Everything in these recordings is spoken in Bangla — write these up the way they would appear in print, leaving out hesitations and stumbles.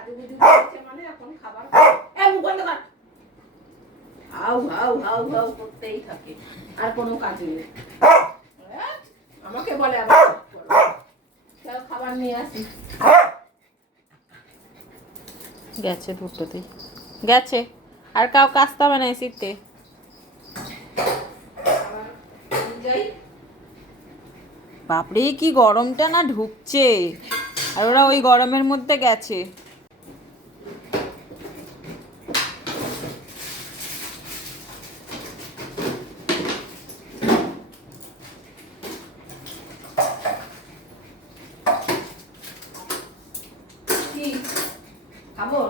সাজুগুজু করেছে মানে এখন খাবার মুখ বন্ধ কর। হাউ হাউ হাউ হাউ করতেই থাকে, আর কোনো কাজ নেই। আমাকে বলে আবার চল খাবার নিয়ে আসি। গেছে দুটোতেই গেছে, আর কাউ কাচতে হবে না এসিতে। বাপরে কি গরমটা না ঢুকছে, আর ওরা ওই গরমের মধ্যে গেছে। খাবো,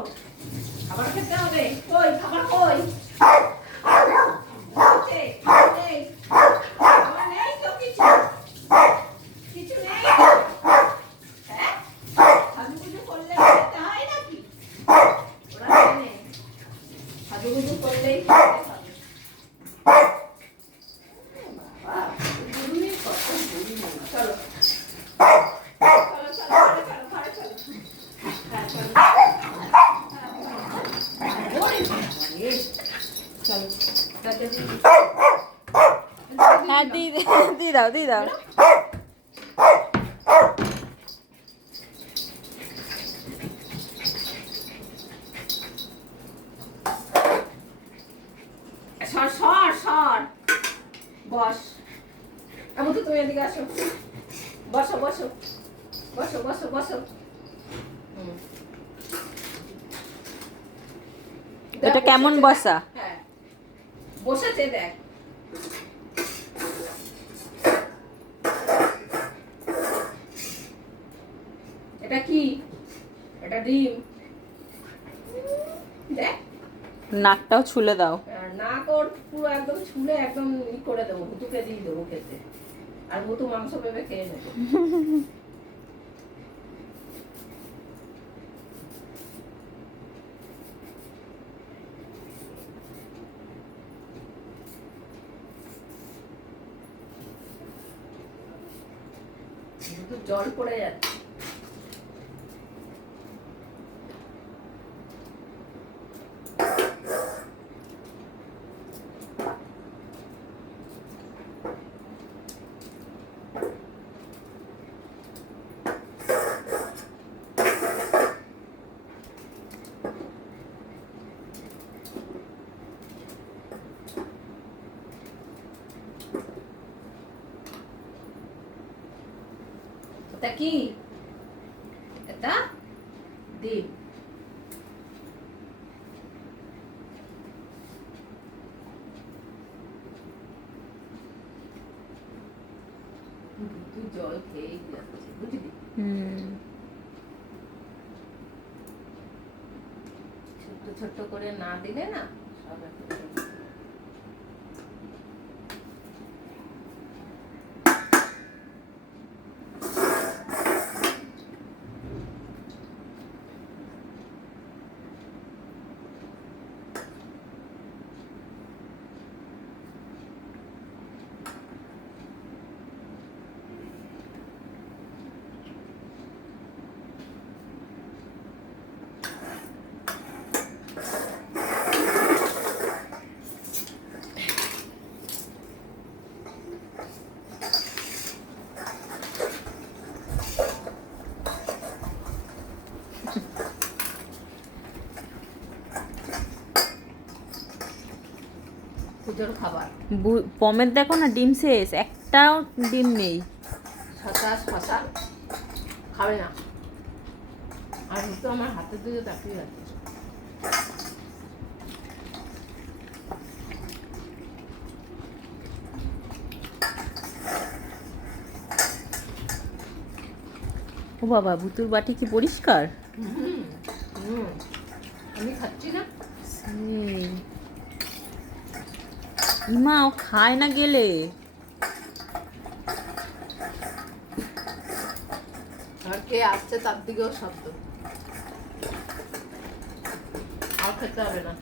খাবার খেতে হবে। কই খাবার কই? হ্যাঁ দিয়ে দাও দিয়ে দাও। সর সর সর, বস। আমি তো তুমি এদিকে আসো, বসো বসো বসো বসো বসো। এটা কেমন বসা? হ্যাঁ বসেছে দেখ। এটা কি? এটা ডিম। দেখ নাকটাও ছুলে দাও। নাক ওর পুরো একদম ছুলে একদম ই করে দেবো, ভুতুকে দিয়ে দেবো খেতে, আর ভুতু মাংস ভেবে খেয়ে নেবে। জল পড়ে যাচ্ছে। এটা কি? এটা ডিম। তুই জল খেয়ে যাচ্ছে বুঝলি? ছোট্ট ছোট্ট করে না দিলে না সব পুজোর খাবার। পমের দেখো না ডিম শেষ, একটাও ডিম নেই। শশা শশা খাবে না, আর তো আমার হাতের দিকে তাকিয়ে আছে। ও বাবা, ভুতুর বাটি কি পরিষ্কার! আমি খাচ্ছি না। ইমা, ও খায় না গেলে। আর কে আসছে তার দিকেও শব্দ, আর খেতে হবে না।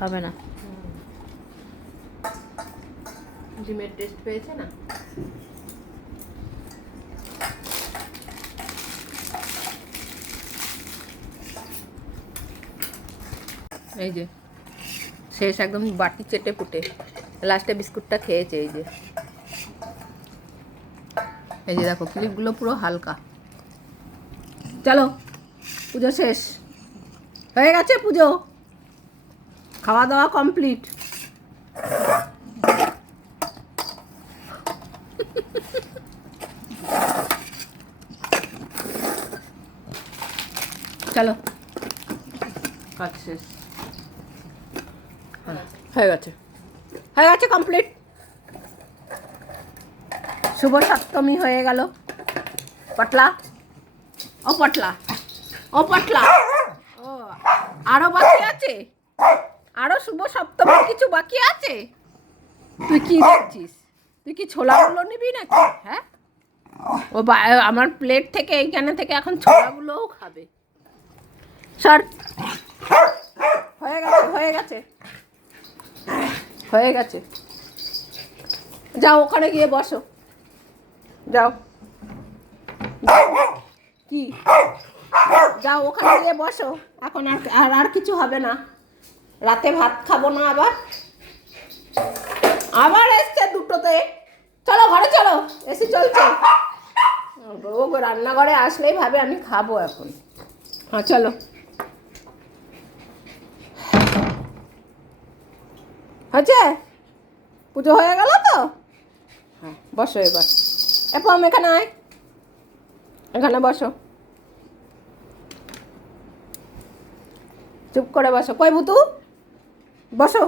খাবে না। ডিমের টেস্ট পেয়েছে না? এই যে শেষ একদম বাটি চেটে পুটে লাস্টে বিস্কুটটা খেয়েছে। এই যে দেখো ক্লিপগুলো পুরো হালকা। চলো পুজো শেষ হয়ে গেছে, পুজো খাওয়া দাওয়া কমপ্লিট। চলো কাজ শেষ। হয়ে গেছে কমপ্লিট। শুভ সপ্তমী হয়ে গেল। পটলা ও পটলা ও আরো বাকি আছে, আরো শুভ সপ্তমীর কিছু বাকি আছে। তুই কি দেখছিস? তুই কি ছোলাগুলো নিবি নাকি? হ্যাঁ, ও আমার প্লেট থেকে এইখানে থেকে এখন ছোলাগুলোও খাবে। সর, হয়ে গেছে। যাও ওখানে গিয়ে বসো, যাও কি যাও ওখানে গিয়ে বসো। এখন আর কিছু হবে না। রাতে ভাত খাবো না। আবার এসছে দুটোতে। চলো ঘরে চলো, এসি চলছে। ও রান্নাঘরে আসলেই ভাবে আমি খাবো এখন। হ্যাঁ চলো। হয়েছে, পুজো হয়ে গেল তো? হ্যাঁ বসো এবার। এরপর এখানে আয়, এখানে বসো। চুপ করে বসো। কই ভুতু, বসো।